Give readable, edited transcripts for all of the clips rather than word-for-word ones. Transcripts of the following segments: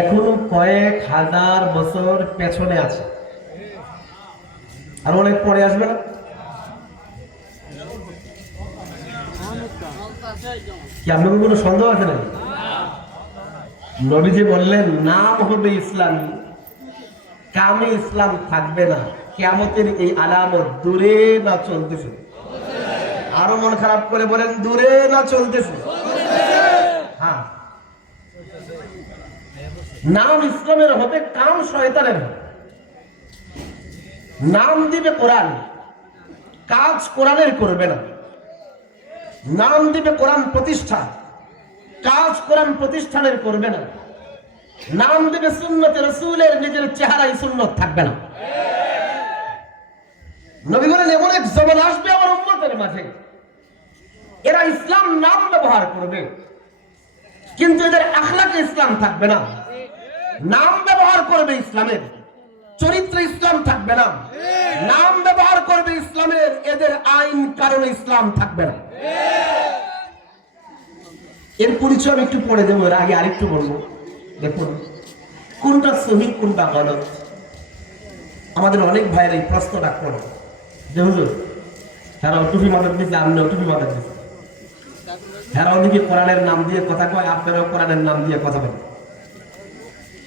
এখনো কয়েক হাজার বছর পেছনে আছে, আর অনেক পরে আসবে না? কি আপনাদের কোনো সন্দেহ আছে না? নবীজি বললেন নাম হবে ইসলামী, কামে ইসলাম থাকবে না। কিয়ামতের এই আলামত দূরে না চলতেছে? আরো মন খারাপ করে বলেন দূরে না চলতেছে? হ্যাঁ, নাম ইসলামের হবে, কাম শয়তানের হবে। নাম দিবে কোরআন, কাজ কোরআনের করবে না। নাম দিবে কোরআন প্রতিষ্ঠা, কাজ কোরআন প্রতিষ্ঠানের করবে না। নাম দিবে সুন্নতে রাসূলের, নিজের চেহারায় সুন্নত থাকবে না। নবী বলেন এমন এক জমানা আসবে আমার উম্মতের মাঝে, এরা ইসলাম নাম ব্যবহার করবে, কিন্তু এদের আখলাকে ইসলাম থাকবে না। নাম ব্যবহার করবে ইসলামের, চরিত্রে ইসলাম থাকবে না। নাম ব্যবহার করবে ইসলামের, এদের আইন কারণে ইসলাম থাকবে না। এর পরিচয় আমি একটু পড়ে দেবো, এর আগে আরেকটু বলবো। দেখুন কোনটা সহিহ কোনটা গলত। আমাদের অনেক ভাইয়ের এই প্রশ্নটা করে যে হুজুর হেরাও টুপি মাথার দিচ্ছে, আপনিও টুপি মাথার দিচ্ছে, হেরাও দিকে কোরআনের নাম দিয়ে কথা কয়, আপনারাও কোরআনের নাম দিয়ে কথা বলেন।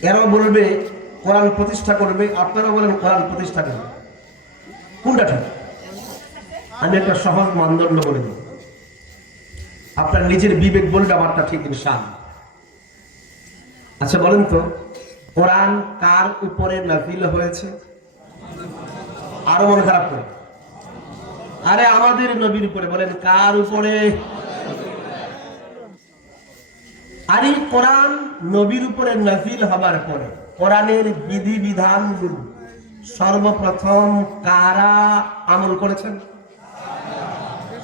এরাও বলবে কোরআন প্রতিষ্ঠা করবে, আপনারাও বলেন কোরআন প্রতিষ্ঠা করবে। কোনটা ঠিক? আমি একটা সহজ মানদণ্ড বলে দিই, আপনার নিজের বিবেক বলবে আমারটা ঠিক ইনশাআল্লাহ। আচ্ছা বলেন তো, কোরআন কার উপরে নাযিল হয়েছে? আরো মন খারাপ করে, আরে আমাদের নবীর উপরে। বলেন কার উপরে? আরে কোরআন নবীর উপরে নাযিল হবার পরে কোরআনের বিধি বিধানগুলো সর্বপ্রথম কারা আমল করেছেন?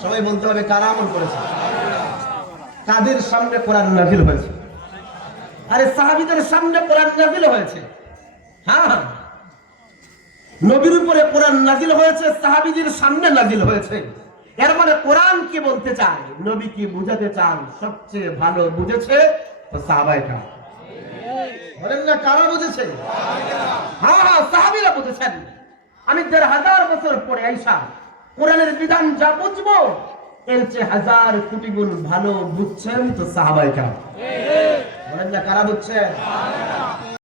সবাই বলতে হবে কারা আমল করেছেন। কাদের সামনে কোরআন নাযিল হয়েছে? আরে সাহাবীদের সামনে কোরআন নাযিল হয়েছে। হ্যাঁ, নবীর উপরে কোরআন নাযিল হয়েছে, সাহাবীদের সামনে নাযিল হয়েছে। এর মানে কোরআন কি বলতে চায়, নবী কি বুঝাতে চান, সবচেয়ে ভালো বুঝেছে সাহাবায়ে কেরাম। বলেন না কারা বুঝেছে? হ্যাঁ হ্যাঁ, সাহাবীরা বুঝেছেন। আমি ১৫০০ বছর পরে আইসা কোরআনের বিধান যা বুঝবো, এর চেয়ে ১০০০ কোটি গুণ ভালো বুঝছেন তো সাহাবায়ে কেরাম। বলেন না কারা বুঝছেন?